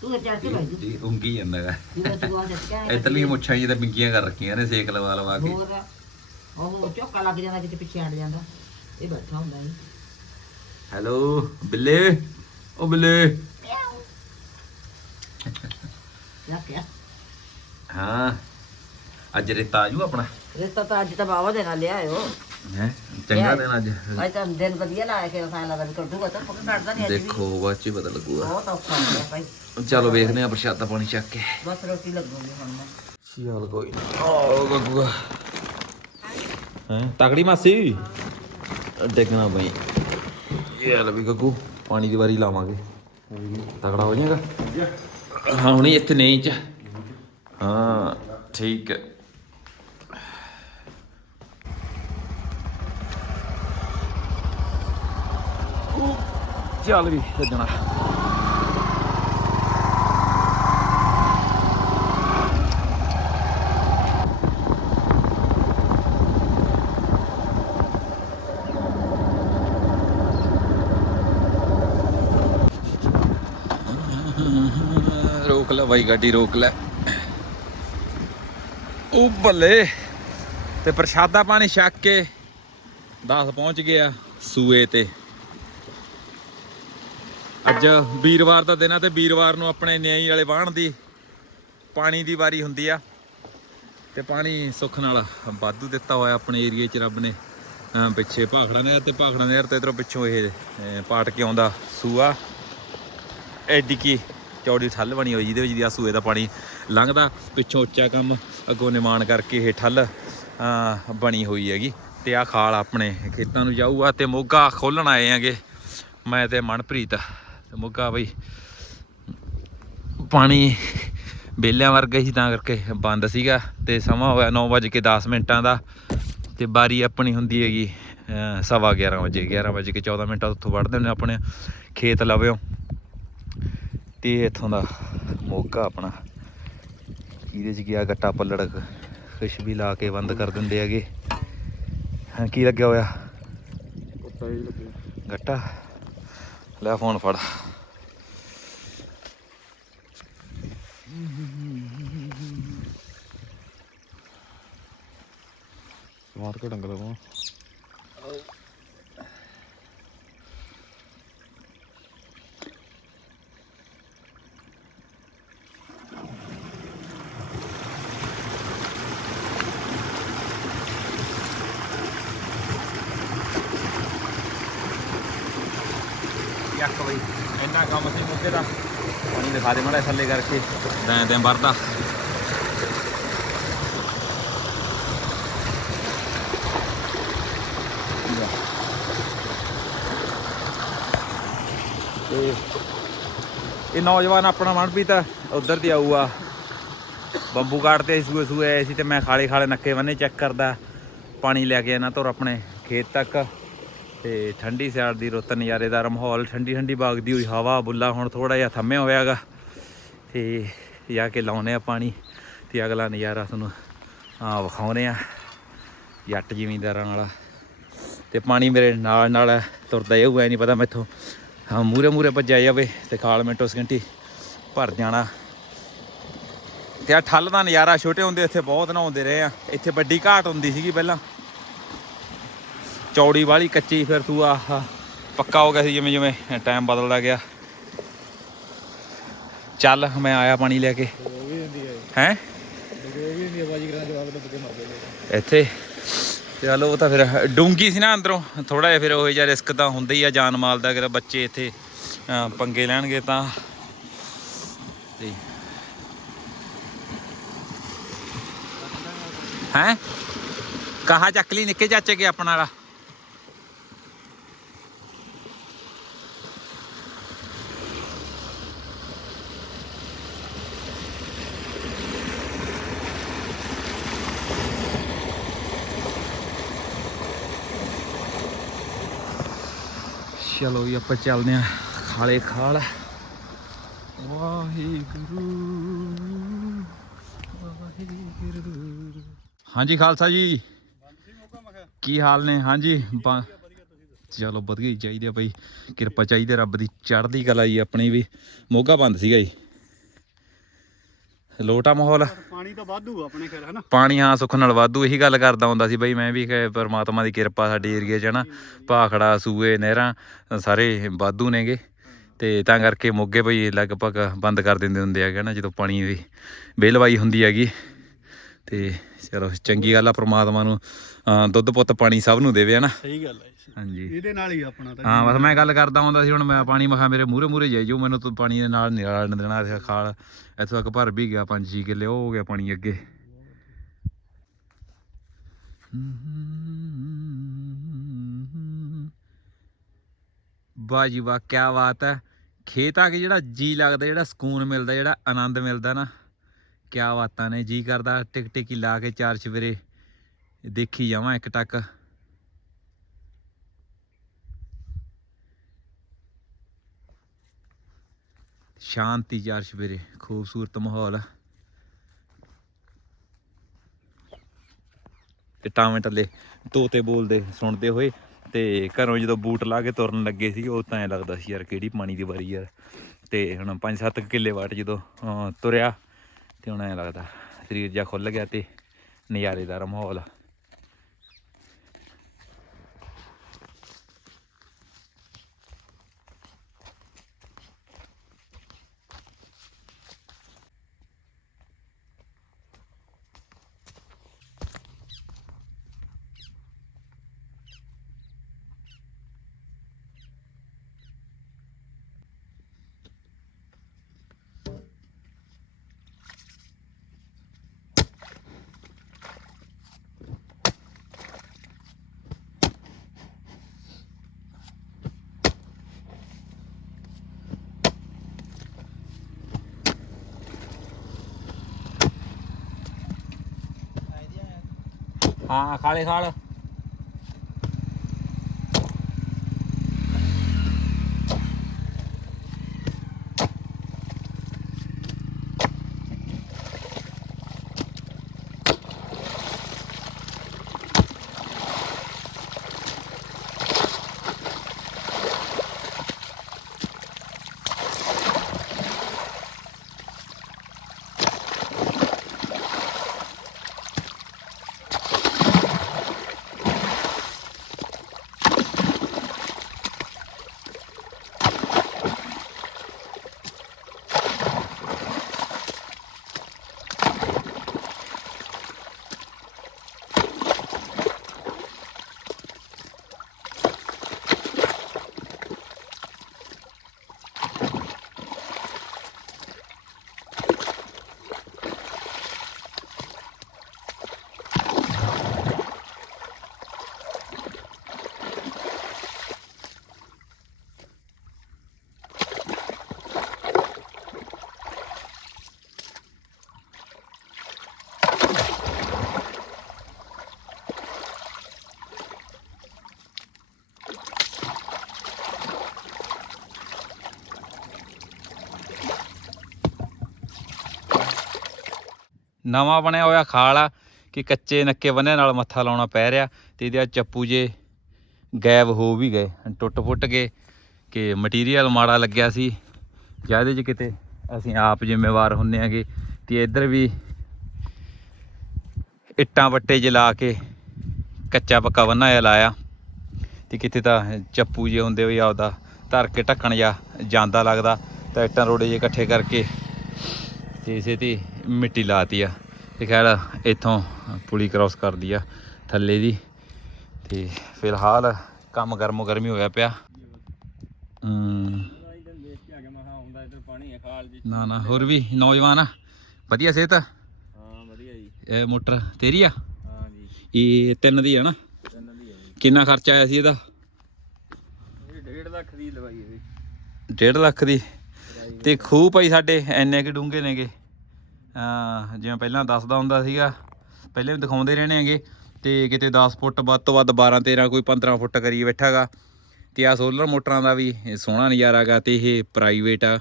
ਤੂੰ ਤਾਂ ਚੜ ਕੇ ਬੈਠ ਜੂ। ਜੀ ਉਂਗੀ ਜਾਂਦਾ ਹੈਗਾ ਜਿਵੇਂ ਤੂੰ ਆ ਦੱਸਿਆ ਇਧਰਲੀਆਂ ਮੁੱਛਾਂ ਬਿੰਗੀਆਂ ਕਰ ਰੱਖੀਆਂ ਨੇ ਸੇਕ ਲਵਾ ਲਵਾ ਕੇ। ਹੋਰ ਉਹ ਝੋਕਾ ਲੱਗ ਜਾਂਦਾ ਕਿਤੇ ਪਿੱਛੇ ਹਟ ਜਾਂਦਾ। ਇਹ ਬੈਠਾ ਹੁੰਦਾ ਨਹੀਂ ਹੈਲੋ ਬਿੱਲੇ। ਓ ਬਿੱਲੇ। ਜਾ ਕੇ ਹਾਂ। ਅੱਜ ਰੇਤਾ ਆਜੂ ਆਪਣਾ? ਰਿਸ਼ਤਾ ਤਾਂ ਅੱਜ ਤਾਂ ਬਾਵਾ ਦੇ ਨਾਲ ਲਿਆਇਓ। ਹੈ? ਚੰਗਾ ਦਿਨ ਅੱਜ। ਅੱਜ ਤਾਂ ਦਿਨ ਵਧੀਆ ਲਾਇਆ ਕਿ ਫਾਇਲ ਲੱਗਦਾ ਵੀ ਕੱਢੂਗਾ ਤਾਂ ਪੱਕਾ ਕੱਢਦਾ ਨਹੀਂ ਅੱਜ ਵੀ। ਦੇਖੋ ਬਾਅਦ ਚ ਹੀ ਪਤਾ ਲੱਗੂਗਾ। ਬਹੁਤ ਔਖਾ ਹੋ ਗਿਆ ਭਾਈ। ਚਲੋ ਵੇਖਦੇ ਆ ਪ੍ਰਸ਼ਾਦਾ ਪਾਣੀ ਚੱਕ ਕੇ। ਬਸ ਰੋਟੀ ਲੱਗੂਗੀ ਹੁਣ ਮੈਂ ਚੱਲ ਕੋਈ ਨਾ। ਓ ਗੱਗੂਗਾ ਹੈ? ਤਕੜੀ ਮਾਸੀ? ਦੇਖਣਾ ਬਈ। ਇਹ ਲੈ ਵੀ ਗੱਗੂ ਪਾਣੀ ਦੀ ਵਾਰੀ ਲਾਵਾਂਗੇ। ਤਕੜਾ ਹੋ ਜਾਏਗਾ। ਹਾਂ ਹੁਣੀ ਇੱਥੇ ਨਹੀਂ ਚ। ਹਾਂ ਠੀਕ ਹੈ। ਚੱਲ ਵੀ ਸੱਜਣਾ ਰੋਕ ਲੈ ਬਾਈ ਗੱਡੀ ਰੋਕ ਲੈ। ਉਹ ਬੱਲੇ ਤੇ ਪ੍ਰਸ਼ਾਦਾ ਪਾਣੀ ਛੱਕ ਕੇ 10 ਪਹੁੰਚ ਗਿਆ ਸੂਏ ਤੇ। ਅੱਜ ਵੀਰਵਾਰ ਦਾ ਦਿਨ ਆ ਤੇ ਵੀਰਵਾਰ ਨੂੰ ਆਪਣੇ ਨਿਆਈ ਵਾਲੇ ਵਾਹਣ ਦੀ ਪਾਣੀ ਦੀ ਵਾਰੀ ਹੁੰਦੀ ਆ ਤੇ ਪਾਣੀ ਸੁੱਖ ਨਾਲ ਵਾਧੂ ਦਿੱਤਾ ਹੋਇਆ ਆਪਣੇ ਏਰੀਏ 'ਚ ਰੱਬ ਨੇ। ਅਹ ਪਿੱਛੇ ਭਾਖੜਾ ਨਹਿਰ ਤੇ ਭਾਖੜਾ ਨਹਿਰ ਤੇ ਇਧਰੋਂ ਪਿੱਛੋਂ ਇਹ ਪਾਟ ਕੇ ਆਉਂਦਾ ਸੂਆ। ਐਡੀ ਕੀ ਚੌੜੀ ਠੱਲ ਬਣੀ ਹੋਈ, ਜਿਹਦੇ ਵਿੱਚ ਦੀ ਆ ਸੂਏ ਦਾ ਪਾਣੀ ਲੰਘਦਾ। ਪਿੱਛੋਂ ਉੱਚਾ ਕੰਮ ਅੱਗੋਂ ਨਿਮਾਣ ਕਰਕੇ ਇਹ ਠੱਲ ਬਣੀ ਹੋਈ ਹੈਗੀ। ਤੇ ਆ ਖਾਲ ਆਪਣੇ ਖੇਤਾਂ ਨੂੰ ਜਾਊਗਾ ਤੇ ਮੋਗਾ ਖੋਲਣ ਆਏ ਆਂਗੇ ਮੈਂ ਤੇ ਮਨਪ੍ਰੀਤ, ਤੇ ਮੋਗਾ ਬਈ, ਪਾਣੀ ਬੇਲਿਆਂ ਵਰਗਾ ਸੀ, ਤਾਂ ਕਰਕੇ ਬੰਦ ਸੀਗਾ। ਤੇ ਸਮਾਂ ਹੋਇਆ 9:10 ਮਿੰਟਾਂ ਦਾ, ਤੇ ਬਾਰੀ ਆਪਣੀ ਹੁੰਦੀ ਹੈਗੀ ਸਵਾ 11 ਵਜੇ 11 ਵਜੇ ਕੇ 14 ਮਿੰਟਾਂ ਉੱਥੋਂ ਵੜਦੇ ਨੇ ਆਪਣੇ ਖੇਤ ਲਵਿਓ। ਤੇ ਇੱਥੋਂ ਦਾ ਮੋਗਾ ਆਪਣਾ। ਇਹਦੇ ਚ ਗਿਆ ਗੱਟਾ ਪੱਲੜ ਖੁਸ਼ ਵੀ ਲਾ ਕੇ ਬੰਦ ਕਰ ਦਿੰਦੇ ਹੈਗੇ। ਹਾਂ ਕੀ ਲੱਗਿਆ ਹੋਇਆ? ਗੱਟਾ ਲੈ ਫੋਨ ਫੜ। ਮਾਰ ਕੇ ਡੰਗ ਲਵਾਂ ਯੱਕ ਬਈ। ਇੰਨਾ ਕੰਮ ਸੀ ਮੁੱਕੇ ਦਾ। ਪਾਣੀ ਦਿਖਾ ਦੇ ਮਾੜਾ ਥੱਲੇ ਕਰਕੇ। ਦੈਂ ਦੈਂ ਵਰਦਾ। ਤੇ ਇਹ ਨੌਜਵਾਨ ਆਪਣਾ ਮਨਪ੍ਰੀਤ ਉਧਰ ਦੀ ਆਊਗਾ। ਬੰਬੂ ਕਾਟ ਤੇ ਸੂਏ ਸੂਏ ਆਏ ਸੀ ਤੇ ਮੈਂ ਖਾਲੇ ਖਾਲੇ ਨੱਕੇ ਬੰਨੇ ਚੈੱਕ ਕਰਦਾ। ਪਾਣੀ ਲੈ ਕੇ ਆਣਾ ਤੁਰ ਆਪਣੇ ਖੇਤ ਤੱਕ। ਤੇ ਠੰਡੀ ਸਿਆੜ ਦੀ ਰੁੱਤ ਨਜ਼ਾਰੇਦਾਰ ਮਾਹੌਲ, ਠੰਡੀ ਠੰਡੀ ਬਾਗਦੀ ਹੋਈ ਹਵਾ, ਬੁੱਲਾ ਹੁਣ ਥੋੜਾ ਜਿਹਾ ਥੰਮਿਆ ਹੋਇਆਗਾ। ਤੇ ਜਾ ਕੇ ਲਾਉਨੇ ਆ ਪਾਣੀ ਤੇ ਅਗਲਾ ਨਜ਼ਾਰਾ ਤੁਹਾਨੂੰ ਆ ਵਿਖਾਉਨੇ ਆ ਜੱਟ ਜ਼ਿਮੀਂਦਾਰਾਂ ਵਾਲਾ। ਤੇ ਪਾਣੀ ਮੇਰੇ ਨਾਲ ਨਾਲ ਤੁਰਦਾ ਜਾਊਗਾ ਐ ਨਹੀਂ ਪਤਾ ਮੈਥੋਂ, ਹਾਂ ਮੂਰੇ ਮੂਰੇ ਭੱਜਿਆ ਜਾਵੇ ਤੇ ਖਾਲ ਮਿੰਟੋ ਸਕਿੰਟੀ ਭਰ ਜਾਣਾ। ਤੇ ਆ ਠੱਲ ਦਾ ਨਜ਼ਾਰਾ, ਛੋਟੇ ਹੁੰਦੇ ਇੱਥੇ ਬਹੁਤ ਨਹਾਉਂਦੇ ਰਹੇ ਆ। ਇੱਥੇ ਵੱਡੀ ਘਾਟ ਹੁੰਦੀ ਸੀਗੀ ਪਹਿਲਾਂ। ਚੌੜੀ ਵਾਲੀ ਕੱਚੀ ਫਿਰ ਤੂੰ ਆਹ ਪੱਕਾ ਹੋ ਗਿਆ ਸੀ ਜਿਵੇਂ ਜਿਵੇਂ ਟਾਈਮ ਬਦਲਦਾ ਗਿਆ। ਚੱਲ ਮੈਂ ਆਇਆ ਪਾਣੀ ਲੈ ਕੇ। ਹੈ? ਇੱਥੇ? ਚਲੋ ਉਹ ਤਾਂ ਫਿਰ ਡੂੰਗੀ ਸੀ ਨਾ ਅੰਦਰੋਂ। ਥੋੜਾ ਜਿਹਾ ਫਿਰ ਉਹ ਜਿਹਾ ਰਿਸਕ ਤਾਂ ਹੁੰਦਾ ਹੀ ਆ ਜਾਨ ਮਾਲ ਦਾ, ਅਗਰ ਬੱਚੇ ਇੱਥੇ ਪੰਗੇ ਲੈਣਗੇ ਤਾਂ। ਤੇ ਹੈ? ਕਹਾ ਚੱਕ ਲਈ ਨਿੱਕੇ ਚਾਚੇ ਕੇ ਆਪਣਾ ਵਾਲਾ? ਚਲੋ ਜੀ, ਆਪਾਂ ਚੱਲਦੇ ਆਂ ਖਾਲੇ ਖਾਲ। ਵਾਹਿਗੁਰੂ ਵਾਹਿਗੁਰੂ। ਹਾਂਜੀ ਖਾਲਸਾ ਜੀ। ਕੀ ਹਾਲ ਨੇ? ਹਾਂਜੀ, ਬਾ- ਚਲੋ ਵਧੀਆ ਹੀ ਚਾਹੀਦੇ ਆ ਬਈ। ਕਿਰਪਾ ਚਾਹੀਦੀ ਆ, ਰੱਬ ਦੀ ਚੜ੍ਹਦੀ ਕਲਾ ਜੀ ਆਪਣੀ ਵੀ। ਮੋਗਾ ਬੰਦ ਸੀਗਾ ਜੀ। ਲੋਟਾ ਮਾਹੌਲ। ਪਾਣੀ ਤਾਂ ਵਾਧੂ ਆਪਣੇ ਘਰ ਹਨਾ? ਪਾਣੀ ਹਾਂ ਸੁੱਖ ਨਾਲ ਵਾਧੂ ਇਹੀ ਗੱਲ ਕਰਦਾ ਹੁੰਦਾ ਸੀ ਬਈ ਮੈਂ ਵੀ ਕਿ ਪਰਮਾਤਮਾ ਦੀ ਕਿਰਪਾ ਸਾਡੇ ਏਰੀਆ 'ਚ ਹਨਾ? ਭਾਖੜਾ ਸੂਏ ਨਹਿਰਾਂ ਸਾਰੇ ਵਾਧੂ ਨੇਗੇ। ਤੇ ਤਾਂ ਕਰਕੇ ਮੋਗੇ ਬਈ ਲਗਭਗ ਬੰਦ ਕਰ ਦਿੰਦੇ ਹੁੰਦੇ ਹੈਗੇ ਨਾ ਜਦੋਂ ਪਾਣੀ ਦੀ ਬੇਲਵਾਈ ਹੁੰਦੀ ਹੈਗੀ। ਤੇ ਚਲੋ ਚੰਗੀ ਗੱਲ ਆ ਪ੍ਰਮਾਤਮਾ ਨੂੰ ਦੁੱਧ ਪੁੱਤ ਪਾਣੀ ਸਭ ਨੂੰ ਦੇਵੇ ਹਨਾ? ਸਹੀ ਗੱਲ ਹੈ ਹਾਂਜੀ। ਇਹਦੇ ਨਾਲ ਹੀ ਆਪਣਾ ਤਾਂ ਹਾਂ ਬਸ ਮੈਂ ਗੱਲ ਕਰਦਾ ਹੁੰਦਾ ਸੀ ਹੁਣ ਮੈਂ ਪਾਣੀ ਮਖਾ ਮੇਰੇ ਮੂਹਰੇ ਮੂਹਰੇ ਜਾਈ ਜੋ ਮੈਨੂੰ ਤੂੰ ਪਾਣੀ ਦੇ ਨਾਲ ਨਿਆਲ ਦੇਣਾ ਸੀ ਖਾਲ ਇੱਥੋਂ ਤੱਕ ਭਰ ਵੀ ਗਿਆ 5-6 ਕਿੱਲੇ ਉਹ ਹੋ ਗਿਆ ਪਾਣੀ ਅੱਗੇ। ਵਾਹ ਜੀ ਵਾਹ ਕੀ ਬਾਤ ਹੈ। ਖੇਤ ਆ ਕੇ ਜਿਹੜਾ ਜੀ ਲੱਗਦਾ ਜਿਹੜਾ ਸਕੂਨ ਮਿਲਦਾ ਜਿਹੜਾ ਆਨੰਦ ਮਿਲਦਾ ਨਾ ਕੀ ਬਾਤਾਂ ਨੇ। ਜੀ ਕਰਦਾ ਟਿਕ ਟਿਕੀ ਲਾ ਕੇ ਚਾਰ ਸਵੇਰੇ ਦੇਖੀ ਜਾਵਾਂ ਇੱਕ ਟੱਕ। ਸ਼ਾਂਤੀ ਚਾਰ ਸਵੇਰੇ, ਖੂਬਸੂਰਤ ਮਾਹੌਲ। ਤੇ ਟਾਵੇਂ ਟੱਲੇ ਤੋਤੇ ਬੋਲਦੇ, ਸੁਣਦੇ ਹੋਏ, ਤੇ ਘਰੋਂ ਜਦੋਂ ਬੂਟ ਲਾ ਕੇ ਤੁਰਨ ਲੱਗੇ ਸੀ, ਉਹ ਤਾਂ ਐ ਲੱਗਦਾ ਸੀ ਯਾਰ ਕਿਹੜੀ ਪਾਣੀ ਦੀ ਵਾਰੀ ਯਾਰ। ਤੇ ਹੁਣ 5-7 ਕਿੱਲੇ ਵਾਟ ਜਦੋਂ ਤੁਰਿਆ, ਤੇ ਹੁਣ ਐ ਲੱਗਦਾ, ਸਰੀਰ ਜਿਹਾ ਖੁੱਲ ਗਿਆ ਤੇ ਨਜ਼ਾਰੇਦਾਰ ਮਾਹੌਲ। ਹਾਂ ਖਾਲੇ ਖਾਲ ਨਵਾਂ ਬਣਿਆ ਹੋਇਆ ਖਾਲ ਆ ਕਿ ਕੱਚੇ ਨੱਕੇ ਬੰਨਿਆਂ, ਨਾਲ ਮੱਥਾ ਲਾਉਣਾ ਪੈ ਰਿਹਾ ਤੇ ਇਹਦੇ ਆ ਚੱਪੂ ਜੇ ਗਾਇਬ ਹੋ ਵੀ ਗਏ, ਟੁੱਟ ਫੁੱਟ ਗਏ ਕਿ ਮਟੀਰੀਅਲ ਮਾੜਾ ਲੱਗਿਆ ਸੀ। ਜਾਂ ਇਹਦੇ 'ਚ ਕਿਤੇ ਅਸੀਂ ਆਪ ਜ਼ਿੰਮੇਵਾਰ ਹੁੰਨੇ ਆਗੇ ਤੇ ਇੱਧਰ ਵੀ ਇੱਟਾਂ ਵੱਟੇ ਜਲਾ ਕੇ ਕੱਚਾ ਪੱਕਾ ਬੰਨਾ ਜਿਹਾ ਲਾਇਆ ਤੇ ਕਿਤੇ ਤਾਂ ਚੱਪੂ ਜੇ ਹੁੰਦੇ ਹੋਈ ਆਪਦਾ ਧਰ ਕੇ ਢੱਕਣ ਜਾ ਜਾਂਦਾ ਲੱਗਦਾ ਤਾਂ ਇੱਟਾਂ ਰੋੜੇ ਜੇ ਇਕੱਠੇ ਕਰਕੇ ਤੇ ਇਸੇ ਤੇ ਮਿੱਟੀ ਲਾਤੀ ਆ। ਤੇ ਖੈਰ ਇੱਥੋਂ ਪੁਲੀ ਕ੍ਰਾਸ ਕਰਦੀ ਆ ਥੱਲੇ ਦੀ ਤੇ ਫਿਲਹਾਲ ਕੰਮ ਗਰਮੋ ਗਰਮੀ ਹੋਇਆ ਪਿਆ। ਨਾ ਨਾ ਹੋਰ ਵੀ ਨੌਜਵਾਨ ਆ। ਵਧੀਆ ਸਿਹਤ? ਆ ਹਾਂ ਵਧੀਆ ਜੀ। ਇਹ ਮੋਟਰ ਤੇਰੀ ਆ? ਹਾਂ ਜੀ। ਇਹ ਤਿੰਨ ਦੀ ਆ ਨਾ? ਤਿੰਨ ਦੀ ਕਿੰਨਾ ਖਰਚਾ ਆਇਆ ਸੀ ਇਹਦਾ? ਇਹ 1.5 ਲੱਖ ਦੀ ਲਵਾਈ ਹੈ 1.5 ਲੱਖ ਦੀ। ਤੇ ਖੂਹ ਭਾਈ ਸਾਡੇ ਐਨੇ ਕਿ ਡੂੰਘੇ ਨੇਗੇ। ਜਿਵੇਂ ਪਹਿਲਾਂ ਦੱਸਦਾ ਹੁੰਦਾ ਸੀਗਾ, ਪਹਿਲੇ ਵੀ ਦਿਖਾਉਂਦੇ ਰਹਿਣੇ ਹੈਗੇ, ਤੇ ਕਿਤੇ 10 ਫੁੱਟ ਵੱਧ ਤੋਂ ਵੱਧ 12 13 ਕੋਈ 15 ਫੁੱਟ ਕਰੀ ਬੈਠਾਗਾ। ਤੇ ਆ ਸੋਲਰ ਮੋਟਰਾਂ ਦਾ ਵੀ ਸੋਹਣਾ ਨਜ਼ਾਰਾ ਗਾ ਤੇ ਇਹ ਪ੍ਰਾਈਵੇਟ ਆ,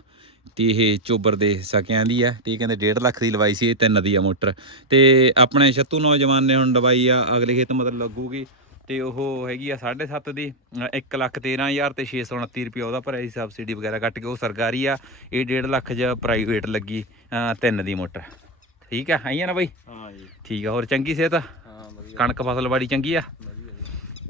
ਤੇ ਇਹ ਚੋਬਰ ਦੇ ਸਕਿਆਂ ਦੀ ਆ, ਤੇ ਕਹਿੰਦੇ 1.5 ਲੱਖ ਦੀ ਲਵਾਈ ਸੀ ਇਹ ਤਿੰਨ ਦੀ ਆ ਮੋਟਰ। ਤੇ ਆਪਣੇ ਛੱਤੂ ਨੌਜਵਾਨ ਨੇ ਹੁਣ ਦਵਾਈ ਆ, ਅਗਲੇ ਖੇਤ ਮਤਲਬ ਲੱਗੂਗੀ। ਤੇ ਉਹ ਹੈਗੀ ਆ 7.5 ਦੀ 1 ਲੱਖ 13000 ਤੇ 629 ਰੁਪਏ ਉਹਦਾ ਭਰਿਆ ਸੀ ਸਬਸਿਡੀ ਵਗੈਰਾ ਕੱਟ ਕੇ ਉਹ ਸਰਕਾਰੀ ਆ ਇਹ 1.5 ਲੱਖ ਜ ਪ੍ਰਾਈਵੇਟ ਲੱਗੀ ਤਿੰਨ ਦੀ ਮੋਟਰ। ਠੀਕ ਆ? ਆਈ ਆ ਨਾ ਬਾਈ? ਹਾਂ ਜੀ। ਠੀਕ ਆ ਹੋਰ ਚੰਗੀ ਸਿਹਤ? ਆ ਹਾਂ ਵਧੀਆ। ਕਣਕ ਫਸਲ ਬਾੜੀ ਚੰਗੀ ਆ?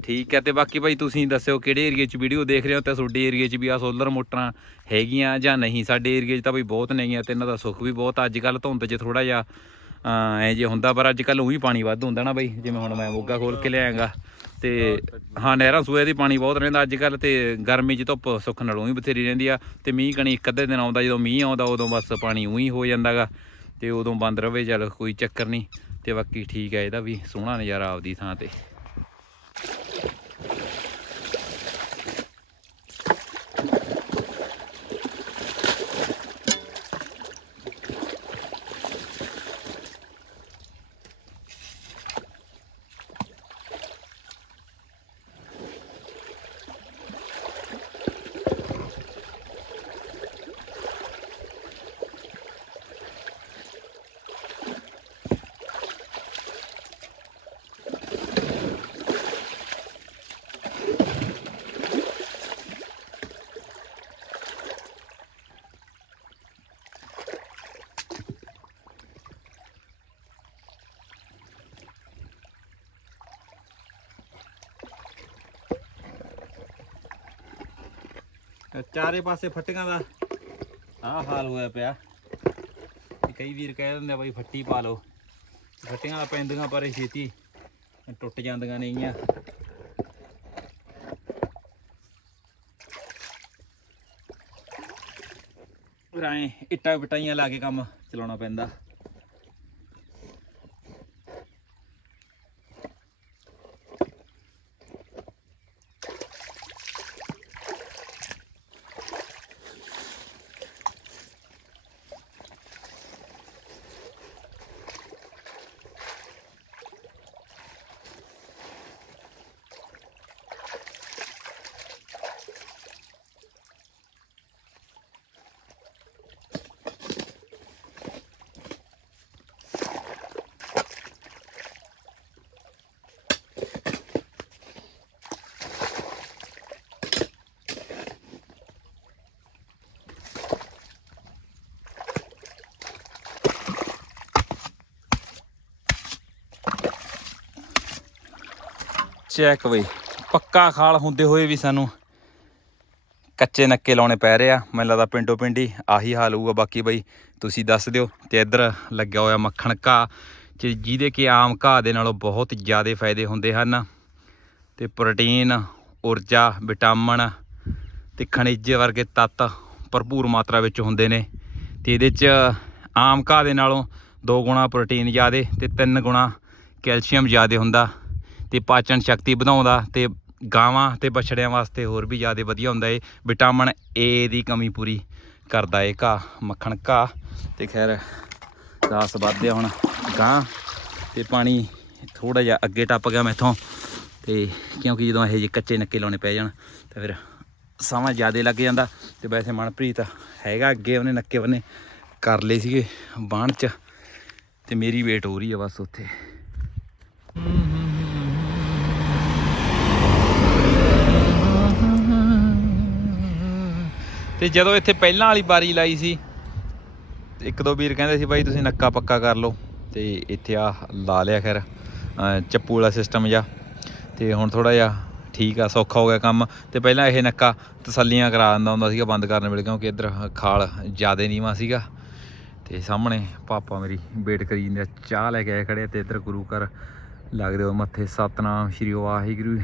ਠੀਕ ਹੈ ਤੇ ਬਾਕੀ ਭਾਈ ਤੁਸੀਂ ਦੱਸਿਓ ਕਿਹੜੇ ਏਰੀਏ 'ਚ ਵੀਡੀਓ ਦੇਖ ਰਹੇ ਹੋ ਤੇ ਤੁਹਾਡੇ ਏਰੀਏ 'ਚ ਵੀ ਆ ਸੋਲਰ ਮੋਟਰਾਂ ਹੈਗੀਆਂ ਜਾਂ ਨਹੀਂ? ਸਾਡੇ ਏਰੀਏ 'ਚ ਤਾਂ ਬਈ ਬਹੁਤ ਨੇਗੀਆਂ ਤੇ ਇਹਨਾਂ ਦਾ ਸੁੱਖ ਵੀ ਬਹੁਤ ਅੱਜ ਕੱਲ ਧੁੰਦ 'ਚ ਥੋੜਾ ਜਿਹਾ ਐ ਜੇ ਹੁੰਦਾ ਪਰ ਅੱਜ ਕੱਲ ਉਹੀ ਪਾਣੀ ਵੱਧ ਹੁੰਦਾ ਨਾ ਬਈ ਜਿਵੇਂ ਹੁਣ ਮੈਂ ਮੋਗਾ ਖੋਲ ਕੇ ਲਿਆਂਗਾ ਤੇ ਹਾਂ ਨਹਿਰਾਂ ਸੂਏ ਦੀ ਪਾਣੀ ਬਹੁਤ ਰਹਿੰਦਾ। ਅੱਜ ਕੱਲ ਤੇ ਗਰਮੀ 'ਚ ਧੁੱਪ ਸੁੱਖ ਨਾਲੋਂ ਹੀ ਬਥੇਰੀ ਰਹਿੰਦੀ ਆ ਤੇ ਮੀਂਹ ਕਣੀ ਇੱਕ ਅੱਧੇ ਦਿਨ ਆਉਂਦਾ ਜਦੋਂ ਮੀਂਹ ਆਉਂਦਾ ਉਦੋਂ ਬਸ ਪਾਣੀ ਉਹੀ ਹੋ ਜਾਂਦਾਗਾ ਤੇ ਉਦੋਂ ਬੰਦ ਰਵੇ ਚੱਲ ਕੋਈ ਚੱਕਰ ਨਹੀਂ ਤੇ ਬਾਕੀ ਠੀਕ ਹੈ ਇਹਦਾ ਵੀ ਸੋਹਣਾ ਨਜ਼ਾਰਾ ਆਪਦੀ ਥਾਂ ਤੇ। ਚਾਰੇ ਪਾਸੇ ਫੱਟੀਆਂ ਦਾ ਆਹ ਹਾਲ ਹੋਇਆ ਪਿਆ। ਕਈ ਵੀਰ ਕਹਿ ਦਿੰਦੇ ਆ ਬਈ ਫੱਟੀ ਪਾ ਲਓ। ਫੱਟੀਆਂ ਦਾ ਪੈਂਦੀਆਂ ਪਰ ਛੇਤੀ ਟੁੱਟ ਜਾਂਦੀਆਂ ਨੇਗੀਆਂ ਰਾਏ ਇੱਟਾਂ ਪਟਾਈਆਂ ਲਾ ਕੇ ਕੰਮ ਚਲਾਉਣਾ ਪੈਂਦਾ। ਚੈੱਕ ਬਈ। ਪੱਕਾ ਖਾਲ ਹੁੰਦੇ ਹੋਏ ਵੀ ਸਾਨੂੰ ਕੱਚੇ ਨੱਕੇ ਲਾਉਣੇ ਪੈ ਰਹੇ ਆ। ਮੈਨੂੰ ਲੱਗਦਾ ਪਿੰਡੋ ਪਿੰਡੀ ਆਹੀ ਹਾਲ ਹੋਊਗਾ। ਬਾਕੀ ਬਈ ਤੁਸੀਂ ਦੱਸ ਦਿਓ ਤੇ ਇੱਧਰ ਲੱਗਿਆ ਹੋਇਆ ਮੱਖਣ ਘਾਹ ਚ ਜਿਹਦੇ ਕਿ ਆਮ ਘਾਹ ਦੇ ਨਾਲੋਂ ਬਹੁਤ ਜ਼ਿਆਦਾ ਫਾਇਦੇ ਹੁੰਦੇ ਹਨ। ਤੇ ਪ੍ਰੋਟੀਨ, ਊਰਜਾ, ਵਿਟਾਮਿਨ ਤੇ ਖਣਿਜ ਵਰਗੇ ਤੱਤ ਭਰਪੂਰ ਮਾਤਰਾ ਵਿੱਚ ਹੁੰਦੇ ਨੇ। ਤੇ ਇਹਦੇ ਚ ਆਮ ਘਾਹ ਦੇ ਨਾਲੋਂ 2 ਗੁਣਾ ਪ੍ਰੋਟੀਨ ਜ਼ਿਆਦੇ ਤੇ 3 ਗੁਣਾ ਕੈਲਸ਼ੀਅਮ ਜ਼ਿਆਦਾ ਹੁੰਦਾ। ਤੇ ਪਾਚਨ ਸ਼ਕਤੀ ਵਧਾਉਂਦਾ ਤੇ ਗਾਵਾਂ ਤੇ ਬਛੜਿਆਂ ਵਾਸਤੇ ਹੋਰ ਵੀ ਜ਼ਿਆਦਾ ਵਧੀਆ ਹੁੰਦਾ ਏ। ਵਿਟਾਮਿਨ ਏ ਦੀ ਕਮੀ ਪੂਰੀ ਕਰਦਾ ਏ ਘਾਹ, ਮੱਖਣ ਘਾਹ। ਤੇ ਖੈਰ, ਦਾਸ ਵੱਧਦੇ ਹੁਣ ਗਾਂ ਤੇ ਪਾਣੀ ਥੋੜਾ ਜਿਹਾ ਅੱਗੇ ਟੱਪ ਗਿਆ ਮੈਥੋਂ। ਤੇ ਕਿਉਂਕਿ ਜਦੋਂ ਇਹ ਜਿਹੇ ਕੱਚੇ ਨੱਕੇ ਲਾਉਣੇ ਪੈ ਜਾਣ ਤਾਂ ਫਿਰ ਸਮਾਂ ਜ਼ਿਆਦਾ ਲੱਗ ਜਾਂਦਾ। ਤੇ ਵੈਸੇ ਮਨਪ੍ਰੀਤ ਹੈਗਾ ਅੱਗੇ, ਉਹਨੇ ਨੱਕੇ ਬੰਨੇ ਕਰ ਲਏ ਸੀਗੇ ਬਾਣ ਚ। ਤੇ ਮੇਰੀ ਵੇਟ ਹੋ ਰਹੀ ਆ ਬਸ ਉੱਥੇ। ਤੇ ਜਦੋਂ ਇੱਥੇ ਪਹਿਲਾਂ ਵਾਲੀ ਬਾਰੀ ਲਾਈ ਸੀ ਇੱਕ ਦੋ ਵੀਰ ਕਹਿੰਦੇ ਸੀ ਬਾਈ ਤੁਸੀਂ ਨੱਕਾ ਪੱਕਾ ਕਰ ਲਓ। ਤੇ ਇੱਥੇ ਆ ਲਾ ਲਿਆ ਖੈਰ ਚੱਪੂ ਵਾਲਾ ਸਿਸਟਮ ਜਾ ਤੇ ਹੁਣ ਥੋੜਾ ਜਿਹਾ ਠੀਕ ਆ ਸੌਖਾ ਹੋ ਗਿਆ ਕੰਮ। ਤੇ ਪਹਿਲਾਂ ਇਹ ਨੱਕਾ ਤਸੱਲੀਆਂ ਕਰਾ ਦਿੰਦਾ ਹੁੰਦਾ ਸੀਗਾ ਬੰਦ ਕਰਨ ਵੇਲੇ ਕਿਉਂਕਿ ਇੱਧਰ ਖਾਲ ਜ਼ਿਆਦਾ ਨੀਵਾਂ ਸੀਗਾ। ਤੇ ਸਾਹਮਣੇ ਪਾਪਾ ਮੇਰੀ ਵੇਟ ਕਰੀ ਜਾਂਦੇ ਆ, ਚਾਹ ਲੈ ਕੇ ਆਏ ਖੜੇ ਤੇ ਇੱਧਰ ਗੁਰੂ ਘਰ ਲੱਗਦੇ ਹੋ ਮੱਥੇ। ਸਤਨਾਮ ਸ਼੍ਰੀ ਵਾਹਿਗੁਰੂ।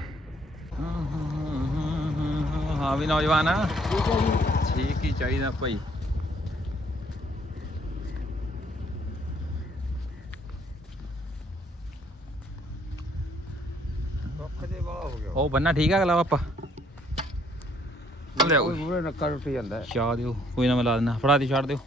ਹਾਂ ਵੀ ਨੌਜਵਾਨ ਆ। ਠੀਕ ਹੀ ਚਾਹੀਦਾ ਭਾਈ। ਉਹ ਬੰਨਾ ਠੀਕ ਆ ਅਗਲਾ ਪਾਪਾ? ਲਿਆਓ। ਪੂਰੇ ਨੱਕਾ ਟੁੱਟ ਜਾਂਦਾ। ਚਾਹ ਦਿਓ ਕੋਈ ਨਾ ਮੈਂ ਲਾ ਦਿੰਦਾ। ਫੜਾ ਦੀ ਛੱਡ ਦਿਓ।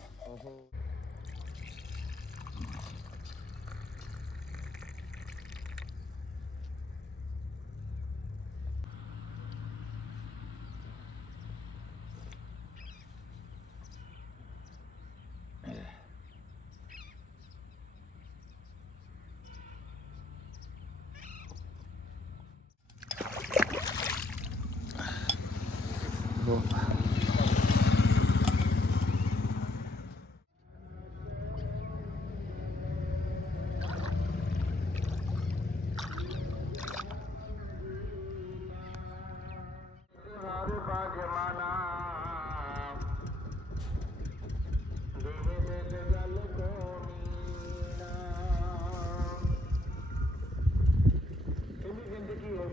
ਜਮਾਨਾ ਦੂਜੀ ਜ਼ਿੰਦਗੀ ਹੋ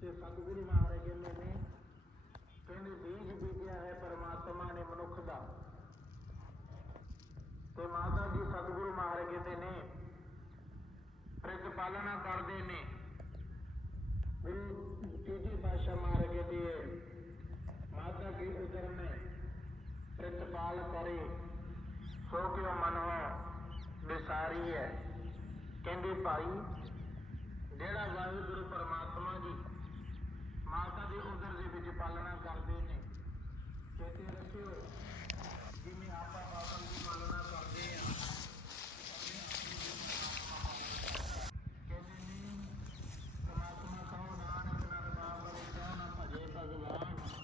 ਤੇ ਸਤਿਗੁਰੂ ਮਹਾਰਾਜ ਕਹਿੰਦੇ ਨੇ ਕਹਿੰਦੇ ਬੀਜ ਬੀਜਿਆ ਹੈ ਪਰਮਾਤਮਾ ਨੇ ਮਨੁੱਖ ਦਾ ਤਾਂ ਜੀ ਸਤਿਗੁਰੂ ਮਹਾਰਾਜ ਕਹਿੰਦੇ ਨੇ ਪ੍ਰਿਤ ਪਾਲਣਾ ਕਰਦੇ ਨੇ। ਗੁਰੂ ਤੀਜੀ ਪਾਸ਼ਾ ਮਹਾਰਾਜ ਕਹਿੰਦੇ ਮਾਤਾ ਕੀ ਉਦਰ ਨੇ ਪ੍ਰਿਤ ਪਾਲ ਕਰੇ, ਸੋ ਕਿਉ ਮਨ ਹੋ ਵਿਸਾਰੀ ਹੈ? ਕਹਿੰਦੇ ਭਾਈ, ਜਿਹੜਾ ਵਾਹਿਗੁਰੂ ਪਰਮਾਤਮਾ ਜੀ ਮਾਤਾ ਦੀ ਉਦਰ ਦੇ ਵਿੱਚ ਪਾਲਣਾ ਕਰਦੇ ਨੇ ਚੇਤੇ ਰੱਖਿਓ, ਜਿਵੇਂ ਆਪਾਂ ਬਾਬਾ ਦੀ ਪਾਲਣਾ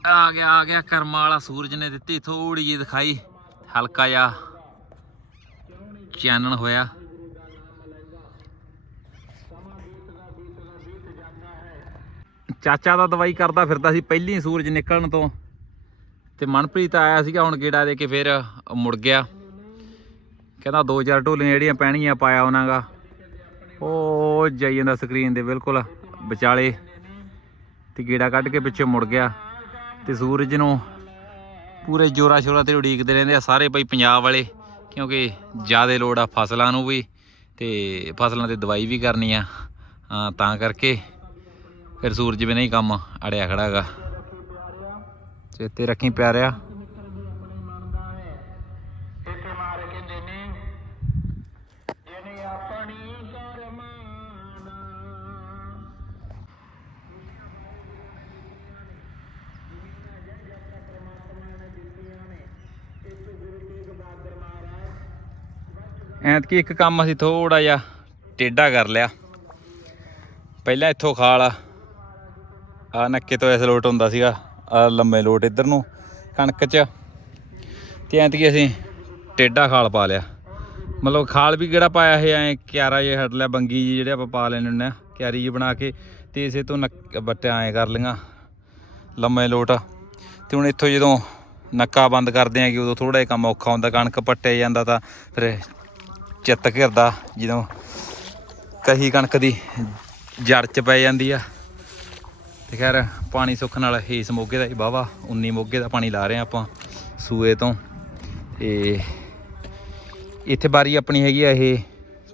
ਆ ਗਿਆ ਆ ਗਿਆ ਕਰਮਾਂ ਵਾਲਾ ਸੂਰਜ ਨੇ ਦਿੱਤੀ ਥੋੜੀ ਜਿਹੀ ਦਿਖਾਈ। ਹਲਕਾ ਜਿਹਾ ਚਾਨਣ ਹੋਇਆ। ਚਾਚਾ ਦਾ ਦਵਾਈ ਕਰਦਾ ਫਿਰਦਾ ਸੀ, ਪਹਿਲੀ ਸੂਰਜ ਨਿਕਲਣ ਤੋਂ। ਤੇ ਮਨਪ੍ਰੀਤ ਆਇਆ ਸੀਗਾ, ਹੁਣ ਗੇੜਾ ਦੇ ਕੇ ਫਿਰ ਮੁੜ ਗਿਆ। ਕਹਿੰਦਾ ਦੋ ਚਾਰ ਢੋਲੀਆਂ ਜਿਹੜੀਆਂ ਪੈਣਗੀਆਂ ਪਾਇਆ ਉਹਨਾਂਗਾ ਉਹ ਜਾਈ ਜਾਂਦਾ ਸਕਰੀਨ ਦੇ, ਬਿਲਕੁਲ ਵਿਚਾਲੇ। ਤੇ ਗੇੜਾ ਕੱਢ ਕੇ ਪਿੱਛੇ ਮੁੜ ਗਿਆ। ਤੇ ਸੂਰਜ ਨੂੰ ਪੂਰੇ ਜੋਰਾ ਸ਼ੋਰਾ ਤੇ ਉਡੀਕਦੇ ਰਹਿੰਦੇ ਆ ਸਾਰੇ ਭਾਈ ਪੰਜਾਬ ਵਾਲੇ ਕਿਉਂਕਿ ਜ਼ਿਆਦਾ ਲੋੜ ਆ ਫਸਲਾਂ ਨੂੰ ਵੀ ਤੇ ਫਸਲਾਂ ਤੇ ਦਵਾਈ ਵੀ ਕਰਨੀ ਆ। ਹਾਂ, ਤਾਂ ਕਰਕੇ ਫਿਰ ਸੂਰਜ ਵੀ ਨਹੀਂ ਕੰਮ ਅੜਿਆ ਖੜਾ ਹੈਗਾ ਚੇਤੇ ਰੱਖੀ ਪਿਆਰਿਆ। ਐਤਕੀ ਇੱਕ ਕੰਮ ਅਸੀਂ ਥੋੜਾ ਜਿਹਾ ਟੇਢਾ ਕਰ ਲਿਆ। ਪਹਿਲਾਂ ਇੱਥੋਂ ਖਾਲ ਆ। ਨੱਕੇ ਤੋਂ ਇਸ ਲੋਟ ਹੁੰਦਾ ਸੀਗਾ, ਆ ਲੰਮੇ ਲੋਟ ਇੱਧਰ ਨੂੰ, ਕਣਕ 'ਚ। ਤੇ ਐਤਕੀ ਅਸੀਂ ਟੇਢਾ ਖਾਲ ਪਾ ਲਿਆ। ਮਤਲਬ ਖਾਲ ਵੀ ਕਿਹੜਾ ਪਾਇਆ ਇਹ, ਐ ਕਿਆਰਾ ਜਿਹਾ ਹਟ ਲਿਆ, ਬੰਗੀ ਜੀ ਜਿਹੜੇ ਆਪਾਂ ਪਾ ਲੈਣੇ ਹੁੰਦੇ ਆ, ਕਿਆਰੀ ਜੀ ਬਣਾ ਕੇ, ਤੇ ਇਸੇ ਤੋਂ ਨੱਕ ਬੱਟਿਆ ਐ ਕਰ ਲਈਆਂ, ਲੰਮੇ ਲੋਟ। ਤੇ ਹੁਣ ਇੱਥੋਂ ਜਦੋਂ ਨੱਕਾ ਬੰਦ ਕਰਦੇ ਆ ਕਿ ਉਦੋਂ ਥੋੜਾ ਜਿਹਾ ਕੰਮ ਔਖਾ ਹੁੰਦਾ, ਕਣਕ ਪੱਟੇ ਜਾਂਦਾ ਤਾਂ ਫਿਰ ਚਿੱਤ ਘਿਰਦਾ, ਜਦੋਂ ਕਹੀ ਕਣਕ ਦੀ ਜੜ ਚ ਪੈ ਜਾਂਦੀ ਆ। ਤੇ ਖੈਰ, ਪਾਣੀ ਸੁੱਖ ਨਾਲ ਹੀਸ ਮੋਗੇ ਦਾ ਹੀ ਵਾਹਵਾ 19 ਮੋਗੇ ਦਾ ਪਾਣੀ ਲਾ ਰਹੇ ਆ ਆਪਾਂ, ਸੂਏ ਤੋਂ। ਤੇ ਇੱਥੇ ਬਾਰੀ ਆਪਣੀ ਹੈਗੀ ਆ, ਇਹ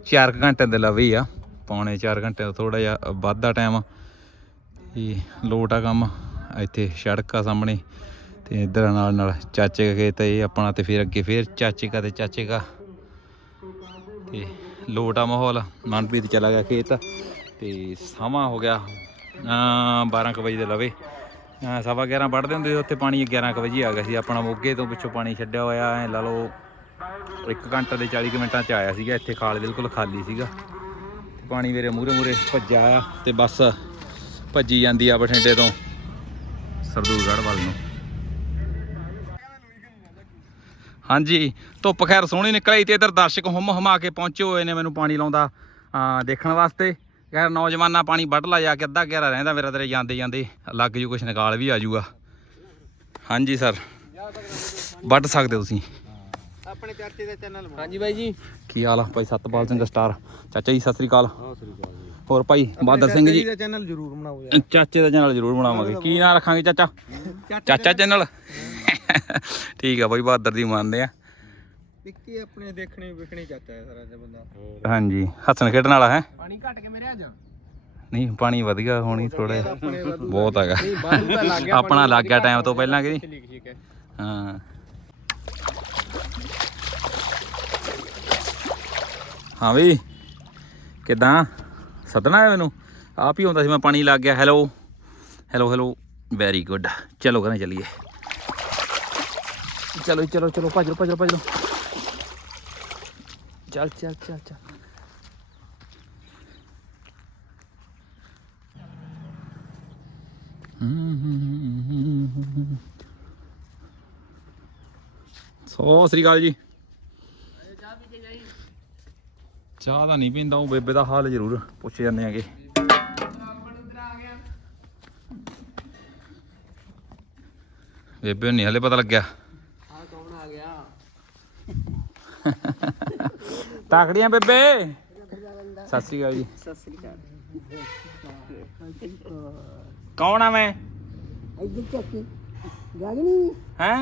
4 ਘੰਟੇ ਦੇ ਲਵੇ ਆ। ਪੌਣੇ 4 ਘੰਟੇ ਤੋਂ ਥੋੜਾ ਜਿਹਾ ਵੱਧ ਦਾ ਟਾਈਮ ਇਹ ਲੋਟ ਆ ਕੰਮ, ਇੱਥੇ ਸੜਕ ਆ ਸਾਹਮਣੇ। ਤੇ ਇਧਰ ਨਾਲ ਨਾਲ ਚਾਚੇ ਕੇ ਖੇਤ ਇਹ ਆਪਣਾ, ਤੇ ਫਿਰ ਅੱਗੇ ਫਿਰ ਚਾਚੇ ਕਾ ਤੇ ਚਾਚੇ ਕਾ। ਤੇ ਲੋਟ ਆ ਮਾਹੌਲ। ਮਨਪ੍ਰੀਤ ਚਲਾ ਗਿਆ ਖੇਤ ਤੇ ਸਮਾਂ ਹੋ ਗਿਆ ਅ 12 ਕੁ ਵਜੇ ਦੇ ਲਵੇ। ਸਵਾ 11 ਵੜਦੇ ਹੁੰਦੇ ਸੀ, ਉੱਥੇ ਪਾਣੀ 11 ਕੁ ਵਜੇ ਆ ਗਿਆ ਸੀ। ਆਪਣਾ ਮੋਗੇ ਤੋਂ ਪਿੱਛੋਂ ਪਾਣੀ ਛੱਡਿਆ ਹੋਇਆ, ਐ ਲਾ ਲਓ 1 ਘੰਟਾ ਦੇ 40 ਕੁ ਮਿੰਟਾਂ ਚ ਆਇਆ ਸੀਗਾ। ਇੱਥੇ ਖਾਲ ਬਿਲਕੁਲ ਖਾਲੀ ਸੀਗਾ। ਤੇ ਪਾਣੀ ਮੇਰੇ ਮੂਰੇ ਮੂਰੇ ਭੱਜਾ ਆ ਤੇ ਬਸ ਭੱਜੀ ਜਾਂਦੀ ਆ ਬਠਿੰਡੇ ਤੋਂ ਸਰਦੂਲਗੜ੍ਹ ਵੱਲ ਨੂੰ। ਹਾਂਜੀ ਧੁੱਪ ਖੈਰ ਸੋਹਣੀ ਨਿਕਲ ਆਈ ਤੇ ਇਧਰ ਦਰਸ਼ਕ ਹੁਮ ਹਮਾ ਕੇ ਪਹੁੰਚੇ ਹੋਏ ਨੇ ਮੈਨੂੰ ਪਾਣੀ ਲਾਉਂਦਾ ਆ ਦੇਖਣ ਵਾਸਤੇ। ਖੈਰ ਨੌਜਵਾਨਾਂ ਪਾਣੀ ਵੱਢ ਲਾ ਜਾ ਕੇ ਅੱਧਾ ਘੇਰਾ ਰਹਿੰਦਾ ਮੇਰਾ ਤੇਰੇ ਜਾਂਦੇ ਜਾਂਦੇ ਲੱਗ ਜੂ ਕੁਛ ਨਿਕਾਲ ਵੀ ਆ ਜੂਗਾ। ਹਾਂਜੀ ਸਰ ਵੱਢ ਸਕਦੇ ਹੋ ਤੁਸੀਂ। ਆਪਣੇ ਚਾਚੇ ਦਾ ਚੈਨਲ ਹਾਂਜੀ ਬਾਈ ਜੀ। ਕੀ ਹਾਲ ਆ ਭਾਈ ਸਤਪਾਲ ਸਿੰਘ ਸਟਾਰ? ਚਾਚਾ ਜੀ ਸਤਿ ਸ੍ਰੀ ਅਕਾਲ। ਹੋਰ ਭਾਈ ਬਹਾਦਰ ਸਿੰਘ ਜੀ। ਦਾ ਚੈਨਲ ਜ਼ਰੂਰ ਬਣਾਓ ਯਾਰ। ਚਾਚੇ ਦਾ ਚੈਨਲ ਜ਼ਰੂਰ ਬਣਾਵਾਂਗੇ। ਕੀ ਨਾਂ ਰੱਖਾਂਗੇ ਚਾਚਾ? ਚਾਚਾ ਚੈਨਲ? ਠੀਕ ਆ ਬਾਈ ਬਹਾਦਰ ਦੀ ਮੰਨਦੇ ਆ। ਵਿੱਕੀ ਆਪਣੇ ਦੇਖਣੇ ਵਿਖਣੇ ਚਾਚਾ ਹੈ ਸਾਰਾ ਜਿਹਾ ਬੰਦਾ। ਹਾਂਜੀ ਹੱਸਣ ਖੇਡਣ ਵਾਲਾ ਹੈ। ਪਾਣੀ ਘਟ ਕੇ ਮੇਰੇ ਆ ਜਾ ਨਹੀਂ ਪਾਣੀ ਵਧੀਆ ਹੋਣੀ ਥੋੜਾ ਬਹੁਤ ਹੈਗਾ। ਤਾਂ ਆਪਣਾ ਲੱਗ ਗਿਆ ਟਾਈਮ ਤੋਂ ਪਹਿਲਾਂ ਕਿ ਨਹੀਂ ਠੀਕ ਠੀਕ ਹੈ। ਹਾਂ ਹਾਂ ਵੀ ਕਿਦਾਂ? ਸਦਨਾ ਹੈ ਮੈਨੂੰ? ਆਪ ਹੀ ਹੁੰਦਾ ਸੀ ਮੈਂ ਪਾਣੀ ਲੱਗ ਗਿਆ। Hello hello hello very good ਚਲੋ ਕਰਾਂ ਚੱਲੀਏ। ਚਲੋ ਚਲੋ ਚਲੋ ਭੱਜ ਲਓ ਭੱਜ ਲਓ ਭੱਜ ਲਓ ਚੱਲ ਚੱਲ ਚੱਲ ਚੱਲ ਸੋ, ਸ੍ਰੀ ਅਕਾਲ ਜੀ। ਚਾਹ ਤਾਂ ਨਹੀਂ ਪੀਂਦਾ ਉਹ ਬੇਬੇ ਦਾ ਹਾਲ ਜ਼ਰੂਰ ਪੁੱਛ ਜਾਂਦੇ ਆਗੇ। ਬੇਬੇ ਨੂੰ ਨਹੀਂ ਹਲੇ ਪਤਾ ਲੱਗਿਆ ਆ ਕੌਣ ਆ ਗਿਆ ਤਾਕੜੀਆਂ ਬੇਬੇ। ਸਤਿ ਸ੍ਰੀ ਅਕਾਲ ਜੀ। ਸਤਿ ਸ੍ਰੀ ਅਕਾਲ। ਕੌਣ ਆ ਮੈਂ? ਇੱਧਰ ਚੱਕੀ। ਗਗਨੀ ਹੈ?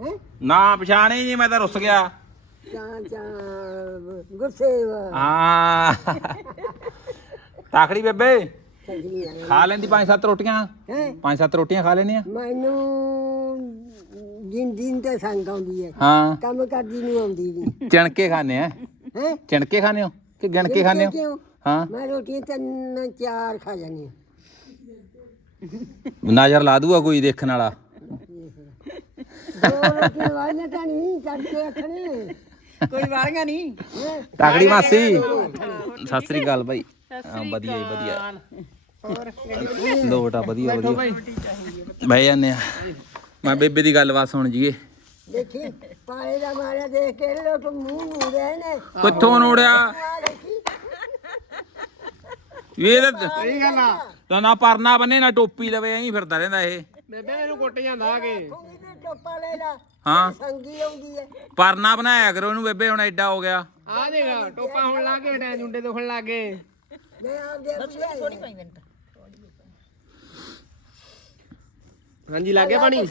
ਹੈ? ਨਾ ਪਛਾਣੇ ਨਹੀਂ ਮੈਂ ਤਾਂ ਰੁੱਸ ਗਿਆ। ਚਾਂ ਚਾਂ ਗੁਰਸੇਵ। ਹਾਂ। ਤਾਕੜੀ ਬੇਬੇ ਖਾ ਲੈਂਦੀ ਪੰਜ ਸੱਤ ਰੋਟੀਆਂ। ਪੰਜ ਸੱਤ ਰੋਟੀਆਂ ਖਾ ਲੈਣੀਆਂ ਮੈਨੂੰ ਦਿਨ ਦਿਨ ਤੇ ਸੰਗ ਆਉਂਦੀ ਹੈ। ਹਾਂ। ਕੰਮ ਕਰਦੀ ਨੂੰ ਆਉਂਦੀ ਨਹੀਂ ਚਣਕੇ ਖਾਣੇ ਆ? ਹੈ? ਚਣਕੇ ਖਾਣੇ ਹੋ? ਕਿ ਗਿਣ ਕੇ ਖਾਣੇ ਹੋ? ਹਾਂ। ਮੈਂ ਰੋਟੀਆਂ ਤਿੰਨ ਚਾਰ ਖਾ ਜਾਂਦੀ ਹਾਂ। ਨਜ਼ਰ ਲਾ ਦੂਗਾ ਕੋਈ ਦੇਖਣ ਵਾਲਾ। ਤਾਂ ਨਹੀਂ ਕੋਈ ਵਾਲੀਆਂ ਨਹੀਂ। ਤਾਕੜੀ ਮਾਸੀ। ਸਤਿ ਸ੍ਰੀ ਅਕਾਲ ਬਾਈ। ਹਾਂ ਵਧੀਆ ਜੀ ਵਧੀਆ। ਲੋਟਾ ਵਧੀਆ ਵਧੀਆ। ਬਹਿ ਜਾਂਦੇ ਆ। ਮੈਂ ਬੇਬੇ ਦੀ ਗੱਲਬਾਤ ਸੁਣ ਜੀਏ। ਦੇਖੀ ਪਾਲੇ ਦਾ ਮਾਰਿਆ ਦੇਖ ਕੇ ਲੋਕ ਮੂੰਹ ਨੂੰ ਰਹੇ ਨੇ। ਕਿੱਥੋਂ ਨੋੜਿਆ ਆ ਦੇਖੀ। ਇਹ ਤਾਂ ਸਹੀ ਗੱਲ ਆ। ਤਾਂ ਨਾ ਪਰਨਾ ਬੰਨੇ ਨਾ ਟੋਪੀ ਲਵੇ ਐਂ ਫਿਰਦਾ ਰਹਿੰਦਾ ਇਹ। ਬੇਬੇ ਇਹਨੂੰ ਕੁੱਟ ਜਾਂਦਾ ਆ ਕੇ। ਕੁੜੀ ਨੇ ਟੋਪਾ ਲੈ ਲਾ ਹਾਂ। ਸੰਗੀ ਆਉਂਦੀ ਹੈ। ਪਰਨਾ ਬਣਾਇਆ ਕਰੋ ਇਹਨੂੰ ਬੇਬੇ ਹੁਣ ਐਡਾ ਹੋ ਗਿਆ। ਆ ਦੇਖ ਟੋਪਾ ਹੁਣ ਲਾ ਕੇ ਟੈ ਜੁੰਡੇ ਦੁਖਣ ਲੱਗ ਗਏ। ਮੈਂ ਆਪਦੇ ਆਪ ਥੋੜੀ ਪਾਈ ਹਾਂਜੀ ਲੱਗ ਗਿਆ ਪਾਣੀ?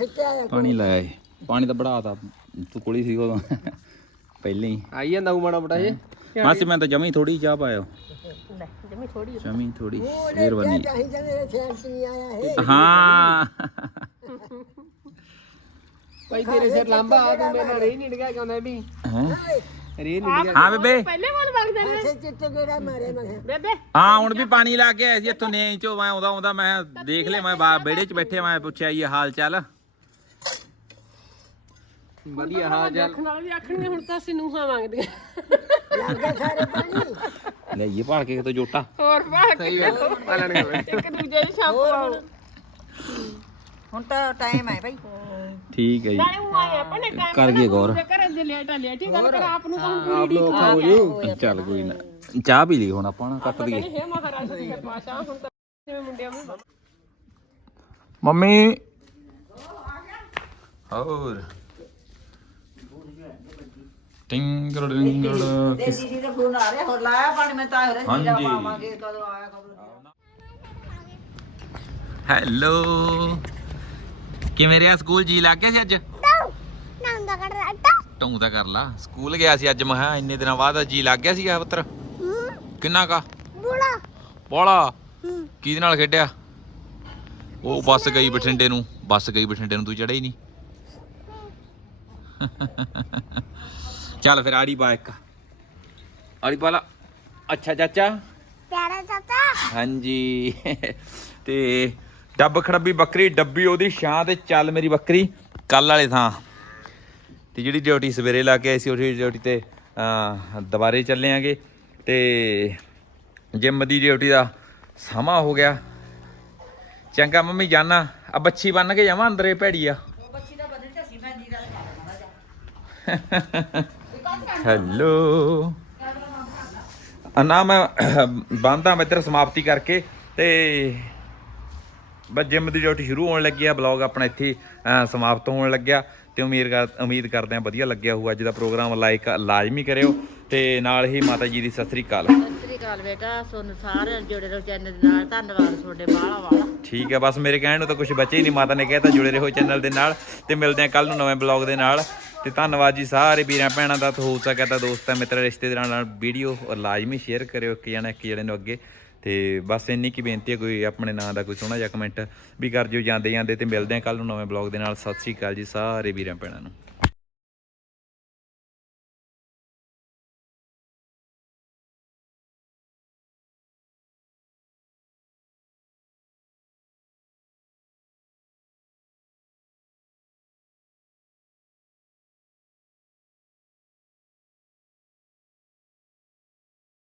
ਪਾਣੀ ਲਾਇਆ ਏ ਪਾਣੀ ਤਾਂ ਬੜਾਤਾ। ਤੂੰ ਕੋਲੀ ਸੀ ਉਦੋਂ। ਪਹਿਲਾਂ ਹੀ। ਆਈ ਜਾਂਦਾ ਉਹ ਮਾੜਾ ਮੋਟਾ ਜੇ ਮਾਸੀ ਮੈਂ ਤਾਂ ਜਮੀ ਥੋੜੀ ਚਾਹ ਪਾਇਓ। ਜਮੀ ਥੋੜੀ ਜਮੀ ਥੋੜੀ ਮਿਹਰਬਾਨੀ ਹਾਂ। ਭਾਈ ਤੇਰੇ ਸਿਰ ਲੰਬਾ ਆ ਤੂੰ ਮੇਰੇ ਨਾਲ ਰੇ ਨਹੀਂ ਡਿਆ ਕਿਉਂ ਵੀ? ਹੈਂ? ਰੇ ਨਹੀਂ ਡਿਆ ਹਾਂ ਬੇਬੇ। ਐਸੇ ਚਿੱਟੇ ਗੇੜਾ ਮਾਰੇ ਮੈਂ ਹਾਂ ਹੁਣ ਵੀ ਪਾਣੀ ਲਾ ਕੇ ਆਇਆ ਸੀ ਇੱਥੋਂ ਨੇ ਚੋਂ। ਮੈਂ ਆਉਂਦਾ ਆਉਂਦਾ ਮੈਂ ਦੇਖ ਲਿਆ ਮੈਂ ਬਾ- ਵਿਹੜੇ 'ਚ ਬੈਠੇ ਮੈਂ ਪੁੱਛਿਆ ਇਹ ਹਾਲ ਚਾਲ? ਵਧੀਆ ਹਾਲ ਚਾਲ। ਲੱਗੇ ਸਾਰੇ ਪਾਣੀ। ਲੈ ਇਹ ਭਾਲ ਕੇ ਕਿਤੋਂ ਜੋਟਾ। ਸਹੀ ਗੱਲ ਪਾਲਣ ਹੋਵੇ ਹੁਣ ਤਾਂ ਟਾਈਮ ਹੈ ਭਾਈ ਠੀਕ ਹੈ ਜੀ। ਕਰ ਗਏ ਗੌਰ। ਆਪ ਨੂੰ ਔਖਾ ਹੋ ਜੂ ਚੱਲ ਕੋਈ ਨਾ ਚਾਹ ਪੀ ਲਈ ਹੁਣ ਆਪਾਂ ਨਾ ਕੱਟ ਦਈਏ ਮੰਮੀ। ਹੋਰ? ਟਿੰਗੜ ਟਿੰਗੜ। ਤੇ ਦੀਦੀ ਦਾ ਫੋਨ ਆ ਰਿਹਾ ਹੋਰ ਲਾਇਆ ਪਾਣੀ ਮੈਂ ਤਾਂ ਹੋ ਰਿਹਾ ਹਾਂਜੀ। ਜੀਰਾ ਪਾਵਾਂਗੇ ਕਦੋਂ ਆਇਆ ਕਦੋਂ ਹੈਲੋ। ਕਿਵੇਂ ਰਿਹਾ ਸਕੂਲ? ਜੀ ਲੱਗ ਗਿਆ ਸੀ ਅੱਜ? ਨੰਦਾ ਕਰ ਰੱਟਾ ਟੌਂ ਤਾਂ। ਕਰ ਲਾ। ਸਕੂਲ ਗਿਆ ਸੀ ਅੱਜ ਮੈਂ ਕਿਹਾ ਇੰਨੇ ਦਿਨਾਂ ਬਾਅਦ ਜੀ ਲੱਗ ਗਿਆ ਸੀਗਾ ਪੁੱਤਰ। ਕਿੰਨਾ ਕਾ? ਬੁੜਾ ਬੋਲਾ। ਕਿਹਦੇ ਨਾਲ ਖੇਡਿਆ? ਉਹ ਬੱਸ ਗਈ ਬਠਿੰਡੇ ਨੂੰ। ਬੱਸ ਗਈ ਬਠਿੰਡੇ ਨੂੰ ਤੂੰ ਚੜਿਆ ਹੀ ਨਹੀਂ। ਚੱਲ ਫਿਰ ਆੜੀ ਪਾ ਇੱਕ। ਆੜੀ ਪਾ ਲਾ। ਅੱਛਾ ਚਾਚਾ। ਪਿਆਰਾ ਚਾਚਾ। ਹਾਂਜੀ। ਤੇ ਡੱਬ ਖੜੱਬੀ ਬੱਕਰੀ, ਡੱਬੀ ਉਹਦੀ ਛਾਂ ਤੇ ਚੱਲ ਮੇਰੀ ਬੱਕਰੀ। ਕੱਲ ਵਾਲੇ ਥਾਂ। ਤੇ ਜਿਹੜੀ ਡਿਊਟੀ ਸਵੇਰੇ ਲਾ ਕੇ ਆਈ ਸੀ, ਉਹਦੀ ਡਿਊਟੀ ਤੇ ਦੁਬਾਰੇ ਚੱਲੇ ਆਂਗੇ। ਤੇ ਜਿਮ ਦੀ ਡਿਊਟੀ ਦਾ ਸਮਾਂ ਹੋ ਗਿਆ। ਚੰਗਾ ਮੰਮੀ, ਜਾਨਾ। ਆ ਬੱਚੀ ਬੰਨ ਕੇ ਜਾਵਾਂ ਅੰਦਰੇ ਭੈੜੀ ਆ ਹੈਲੋ। ਆ ਨਾ ਮੈਂ ਬੰਦਾ ਮੈਂ ਇੱਧਰ ਸਮਾਪਤੀ ਕਰਕੇ। ਤੇ ਬਸ ਜਿਮ ਦੀ ਡਿਊਟੀ ਸ਼ੁਰੂ ਹੋਣ ਲੱਗੀ ਆ ਬਲੌਗ ਆਪਣਾ ਇੱਥੇ ਸਮਾਪਤ ਹੋਣ ਲੱਗਿਆ ਤੇ ਉਮੀਦ ਕਰ ਉਮੀਦ ਕਰਦੇ ਆ ਵਧੀਆ ਲੱਗਿਆ ਹੋਊ। ਅੱਜ ਦਾ ਪ੍ਰੋਗਰਾਮ ਲਾਈਕ ਲਾਜ਼ਮੀ ਕਰਿਓ ਤੇ ਨਾਲ ਹੀ ਮਾਤਾ ਜੀ ਦੀ ਸਤਿ ਸ੍ਰੀ ਅਕਾਲ। ਸਤਿ ਸ੍ਰੀ ਅਕਾਲ ਬੇਟਾ ਤੁਹਾਨੂੰ ਸਾਰਿਆਂ ਜੁੜੇ ਰਹੋ ਚੈਨਲ ਦੇ ਨਾਲ। ਧੰਨਵਾਦ ਤੁਹਾਡੇ ਬਾਹਲਾ ਵਾਲਾ। ਠੀਕ ਹੈ ਬਸ ਮੇਰੇ ਕਹਿਣ ਨੂੰ ਤਾਂ ਕੁਝ ਬਚੇ ਹੀ ਨਹੀਂ। ਮਾਤਾ ਨੇ ਕਹਿਤਾ ਜੁੜੇ ਰਹੋ ਚੈਨਲ ਦੇ ਨਾਲ ਤੇ ਮਿਲਦੇ ਆ ਕੱਲ ਨੂੰ ਨਵੇਂ ਬਲੌਗ ਦੇ ਨਾਲ। ਤੇ ਧੰਨਵਾਦ ਜੀ ਸਾਰੇ ਵੀਰਾਂ ਭੈਣਾਂ ਦਾ ਤੇ ਹੋ ਸਕਿਆ ਤਾਂ ਦੋਸਤਾਂ ਮਿੱਤਰਾਂ ਰਿਸ਼ਤੇਦਾਰਾਂ ਨਾਲ ਵੀਡੀਓ ਲਾਜ਼ਮੀ ਸ਼ੇਅਰ ਕਰਿਓ ਇੱਕ ਜਣਾ ਇੱਕ ਜਣੇ ਨੂੰ ਅੱਗੇ। ਤੇ ਬਸ ਇੰਨੀ ਕੀ ਬੇਨਤੀ ਹੈ, ਕੋਈ ਆਪਣੇ ਨਾਂ ਦਾ ਕੋਈ ਸੋਹਣਾ ਜਿਹਾ ਕਮੈਂਟ ਵੀ ਕਰ ਜਿਓ ਜਾਂਦੇ ਜਾਂਦੇ ਤੇ ਮਿਲਦੇ ਆ ਕੱਲ ਨੂੰ ਨਵੇਂ ਬਲੌਗ ਦੇ ਨਾਲ। ਸਤਿ ਸ਼੍ਰੀ ਅਕਾਲ ਜੀ, ਸਾਰੇ ਵੀਰਾਂ ਭੈਣਾਂ ਨੂੰ।